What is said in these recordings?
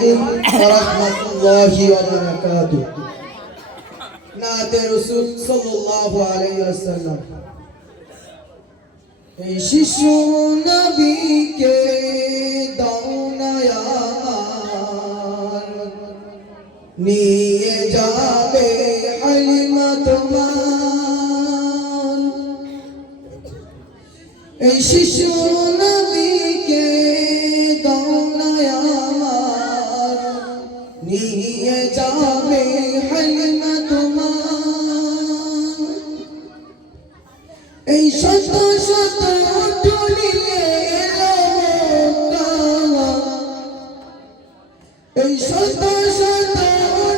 ওয়ারাহমাতুল্লাহি ওয়া বারাকাতুহু। নাতে রাসূল সাল্লাল্লাহু আলাইহি ওয়াসাল্লাম। এই শিশু নবীকে দাও না আমার, নিয়ে যাবে হালিমা তোমার। এই শিশু নবীকে দাও না আমার, নিয়ে যাবে হালিমা তোমার। এই শত শত টুলিয়ে এলো মক্কা, এই শত শত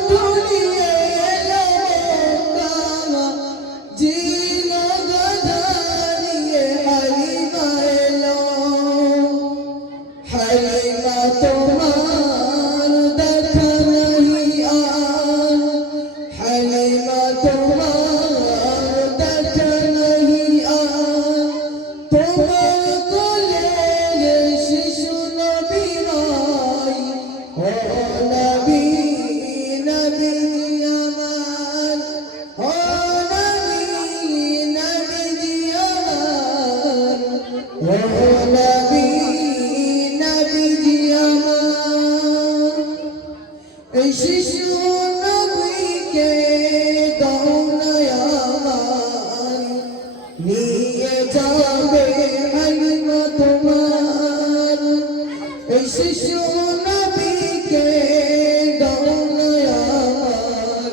টুলিয়ে এলো মক্কা, জিল গাধারিয়ে হালিমা এলো। হালিমা তোমার দেখা নাহি আর, হালিমা তোমার দেখা নাহি আর। তোমার কোলে শিশু নবী নাই, ও নবী নবী আমার, ও নবী নবী আমার, ও নবী নবী আমার। এই শিশু নবীকে দাও না আমার, নিয়ে যাবে হালিমা তোমার। এই শিশু নবীকে দাও না আমার,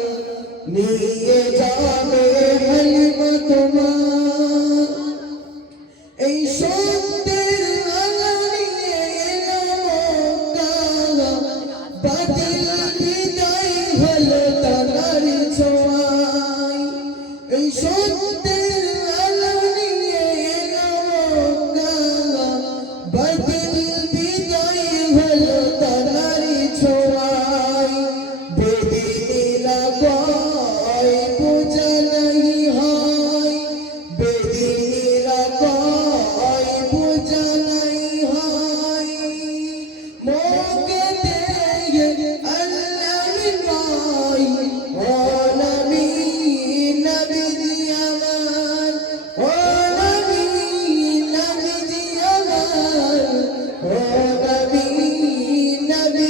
নিয়ে যাবে হালিমা তোমার। এই সত্যের আলো নিয়ে এলো মক্কা, বাতিল বিদায় হলো তার ছোঁয়ায়। এই সত্যের আলো নিয়ে এলো মক্কা, বাতিল বিদায় হলো তার ছোঁয়ায়। বেদিনীরা কয় পূজা নাহি হয়, বেদিনীরা কয় পূজা নাহি হয়। মক্কাতে আল্লাহর নয়, ও নবী নবী আমার, ও নবী নবী আমার, ও নবী নবী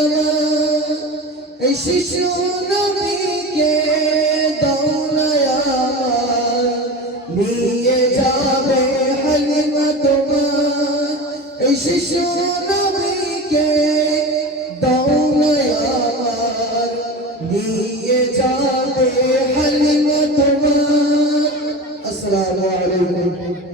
আমার। এই শিশু নবীকে দাও না আমার, নিয়ে যাবে হালিমা তোমার। এই শিশু নবীকে দাও না আমার, নিয়ে যাবে হালিমা তোমার। আসসালামু আলাইকুম।